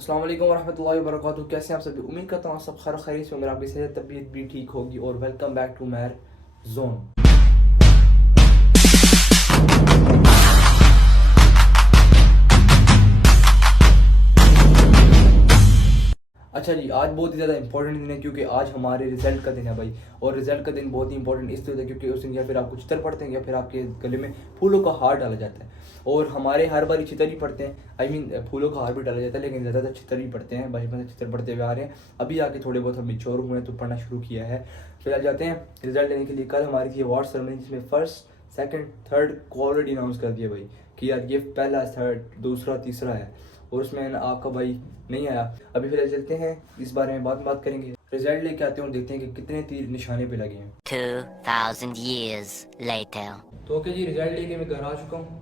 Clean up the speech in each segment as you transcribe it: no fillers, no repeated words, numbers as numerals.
अस्सलाम वालेकुम वरहमतुल्लाहि वबरकातुहू। कैसे हैं आप सभी? उम्मीद करता हूँ आप सब खैर खैरियत से होंगे, आपकी सेहत तबीयत भी ठीक होगी। और वेलकम बैक टू मैर जोन। अच्छा जी, आज बहुत ही ज़्यादा इंपॉर्टेंट दिन है क्योंकि आज हमारे रिजल्ट का दिन है भाई। और रिजल्ट का दिन बहुत ही इंपॉर्टेंट इसलिए होता है क्योंकि उस दिन या फिर आप कुछ चित्र पढ़ते हैं या फिर आपके गले में फूलों का हार डाला जाता है। और हमारे हर बार चित्र ही पढ़ते हैं, आई मीन फूलों का हार भी डाला जाता है, लेकिन ज़्यादातर चित्र ही पढ़ते हैं। बचपन से चित्र पढ़ते हुए आ रहे हैं, अभी आके थोड़े बहुत हम मेच्योर हुए हैं तो पढ़ना शुरू किया है। फिलहाल जाते हैं रिजल्ट लेने के लिए। कल हमारी थी अवार्ड सेरेमनी जिसमें फर्स्ट सेकंड थर्ड को ऑलरेडी अनाउंस कर दिया भाई कि यार ये पहला थर्ड दूसरा तीसरा है, और उसमें आपका भाई नहीं आया। अभी फिलहाल चलते हैं, इस बारे में बात करेंगे। रिजल्ट लेके आते हैं और देखते हैं कि कितने तीर निशाने पे लगे हैं। 2000 years later. तो ओके जी, रिजल्ट लेके मैं घर आ चुका हूँ।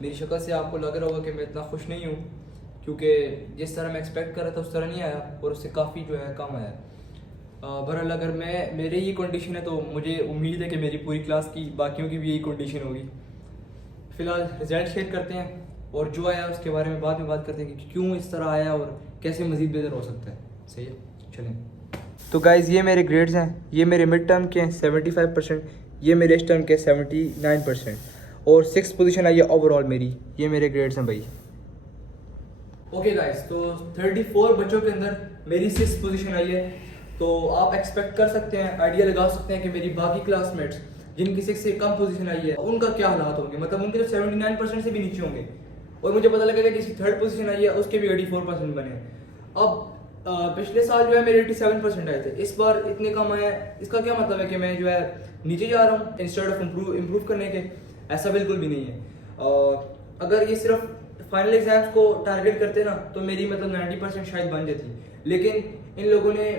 मेरी शक्ल से आपको लग रहा होगा कि मैं इतना खुश नहीं हूँ क्योंकि जिस तरह मैं एक्सपेक्ट कर रहा था उस तरह नहीं आया और उससे काफ़ी जो है कम आया। बहरहाल अगर मेरे ये कंडीशन है तो मुझे उम्मीद है कि मेरी पूरी क्लास की बाकियों की भी यही कंडीशन होगी। फिलहाल रिजल्ट शेयर करते हैं और जो आया उसके बारे में बाद में बात करते हैं कि क्यों इस तरह आया और कैसे मज़ीद बेहतर हो सकता है। सही है, चलें। तो गाइज़, ये मेरे ग्रेड्स हैं। ये मेरे मिड टर्म के हैं 75%, ये मेरे इस टर्म के 79%, और 6th पोजीशन आई है ओवरऑल मेरी। ये मेरे ग्रेड्स हैं भाई। ओके गाइस, तो 34 बच्चों के अंदर मेरी 6th पोजीशन आई है। तो आप एक्सपेक्ट कर सकते हैं, आइडिया लगा सकते हैं कि मेरी बाकी क्लासमेट्स जिनकी 6 से कम पोजीशन आई है उनका क्या हालात होंगे। मतलब उनके तो 79% से भी नीचे होंगे, और मुझे पता लगेगा कि इसकी 3rd पोजीशन आई है उसके भी 84% बने। अब पिछले साल जो है मेरे 87% आए थे, इस बार इतने कम आए हैं। इसका क्या मतलब है कि मैं जो है नीचे जा रहा हूँ इंस्टेड ऑफ इम्प्रूव करने के? ऐसा बिल्कुल भी नहीं है। अगर ये सिर्फ फाइनल एग्जाम्स को टारगेट करते ना तो मेरी मतलब 90% शायद बन जाती, लेकिन इन लोगों ने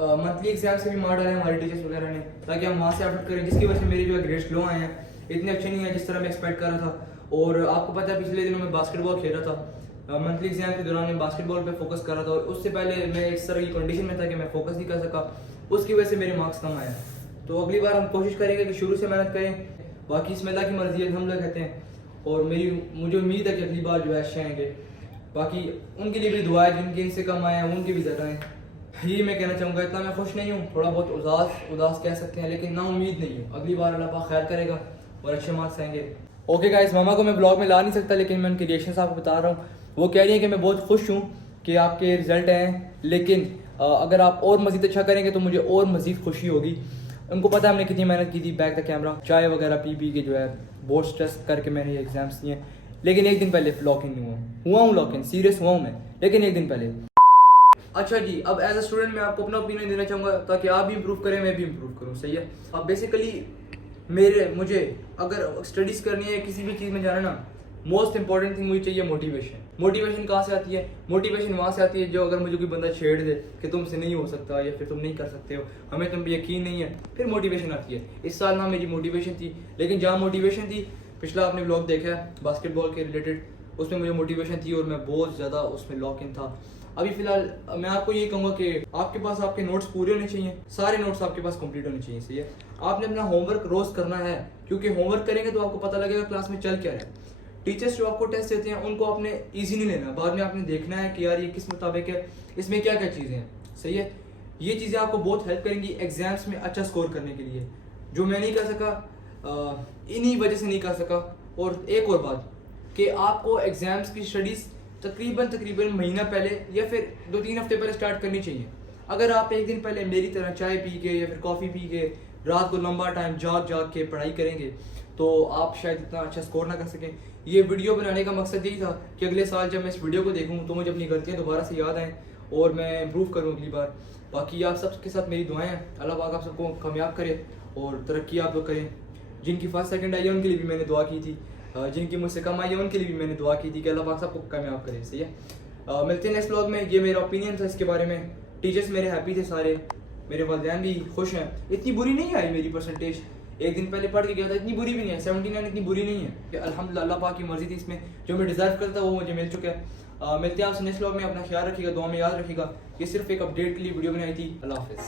मंथली एग्जाम से भी मार डाले हमारे टीचर्स वगैरह ने, ताकि हम वहाँ से एफर्ट करें, जिसकी वजह से मेरे जो है ग्रेड्स लो आए हैं। इतने अच्छे नहीं है जिस तरह मैं एक्सपेक्ट कर रहा था। और आपको पता है पिछले दिनों में बास्केटबॉल खेल रहा था, मंथली एग्जाम के दौरान मैं बास्केटबॉल पे फोकस कर रहा था, और उससे पहले मैं इस तरह की कंडीशन में था कि मैं फोकस नहीं कर सका, उसकी वजह से मेरे मार्क्स कम आए। तो अगली बार हम कोशिश करेंगे कि शुरू से मेहनत करें। बाकी इसमें अल्लाह की मर्जी है, हम लोग कहते हैं, और मुझे उम्मीद है कि अगली बार जो है अच्छे आएंगे। बाकी उनके लिए भी दुआ है जिनके इनसे कम आए हैं, उनके भी ज़्यादा हैं। यही मैं कहना चाहूँगा। इतना मैं खुश नहीं हूँ, थोड़ा बहुत उदास कह सकते हैं, लेकिन ना उम्मीद नहीं है। अगली बार अल्लाह पाक खैर करेगा और अच्छे मार्क्स आएंगे। ओके गाइस, मामा को मैं ब्लॉग में ला नहीं सकता, लेकिन मैं उनके रिएक्शंस आपको बता रहा हूँ। वो कह रही है कि मैं बहुत खुश हूँ कि आपके रिजल्ट हैं, लेकिन अगर आप और मज़ीद अच्छा करेंगे तो मुझे और मज़ीद खुशी होगी। उनको पता है हमने कितनी मेहनत की थी, बैक द कैमरा चाय वगैरह पी के जो है बहुत स्ट्रेस करके मैंने ये एग्जाम्स दिए, लेकिन एक दिन पहले लॉक इन हुआ हूँ लॉक इन, सीरियस हुआ हूँ मैं, लेकिन एक दिन पहले। अच्छा जी, अब एज अ स्टूडेंट मैं आपको अपना ओपिनियन देना चाहूँगा ताकि आप भी इम्प्रूव करें, मैं भी इम्प्रूव करूँ। सही है। अब बेसिकली मुझे अगर स्टडीज़ करनी है, किसी भी चीज़ में जाना ना, मोस्ट इंपॉर्टेंट थिंग मुझे चाहिए मोटिवेशन। मोटिवेशन कहाँ से आती है? मोटिवेशन वहाँ से आती है जो अगर मुझे कोई बंदा छेड़ दे कि तुमसे नहीं हो सकता या फिर तुम नहीं कर सकते हो, हमें तुम पे यकीन नहीं है, फिर मोटिवेशन आती है। इस साल ना मेरी मोटिवेशन थी, लेकिन जहाँ मोटिवेशन थी, पिछला आपने व्लॉग देखा है बास्केटबॉल के रिलेटेड, उसमें मुझे मोटिवेशन थी और मैं बहुत ज़्यादा उसमें लॉक इन था। अभी फिलहाल मैं आपको ये कहूँगा कि आपके पास आपके नोट्स पूरे होने चाहिए, सारे नोट्स आपके पास कंप्लीट होने चाहिए। सही है। आपने अपना होमवर्क रोज़ करना है, क्योंकि होमवर्क करेंगे तो आपको पता लगेगा क्लास में चल क्या रहा है। टीचर्स जो आपको टेस्ट देते हैं उनको आपने ईजी नहीं लेना, बाद में आपने देखना है कि यार ये किस मुताबिक है, इसमें क्या क्या चीज़ें हैं। सही है। ये चीज़ें आपको बहुत हेल्प करेंगी एग्जाम्स में अच्छा स्कोर करने के लिए, जो मैं नहीं कर सका, इन्हीं वजह से नहीं कर सका। और एक और बात कि आपको एग्जाम्स की स्टडीज़ तकरीबन महीना पहले या फिर 2-3 हफ्ते पहले स्टार्ट करनी चाहिए। अगर आप एक दिन पहले मेरी तरह चाय पी के या फिर कॉफ़ी पी के रात को लंबा टाइम जाग के पढ़ाई करेंगे तो आप शायद इतना अच्छा स्कोर ना कर सकें। ये वीडियो बनाने का मकसद यही था कि अगले साल जब मैं इस वीडियो को देखूँ तो मुझे अपनी गलतियाँ दोबारा से याद आएँ और मैं इम्प्रूव करूँ अगली बार। बाकी आप सबके साथ मेरी दुआएं हैं, अल्लाह पाक आप सबको कामयाब करे और तरक्की आप लोग करें। जिनकी फर्स्ट सेकंड आई है उनके लिए भी मैंने दुआ की थी, जिनकी मुझसे कम आई है उनके लिए भी मैंने दुआ की थी कि अल्लाह पाक सबको कामयाब करे। सही है। मिलते हैं नेक्स्ट व्लॉग में। ये मेरा ओपिनियन था इसके बारे में। टीचर्स मेरे हैप्पी थे सारे, मेरे वालिदैन भी खुश हैं। इतनी बुरी नहीं आई मेरी परसेंटेज, एक दिन पहले पढ़ के गया था, इतनी बुरी भी नहीं है। 79 इतनी बुरी नहीं है कि अल्हम्दुलिल्लाह अल्लाह पाक की मर्जी थी, इसमें जो मैं डिज़र्व करता वो मुझे मिल चुका है। मिलते हैं आपसे नेक्स्ट व्लॉग में। अपना ख्याल रखिएगा, दुआ में याद रखिएगा। ये सिर्फ एक अपडेट के लिए वीडियो बनाई थी। अल्लाह हाफिज़।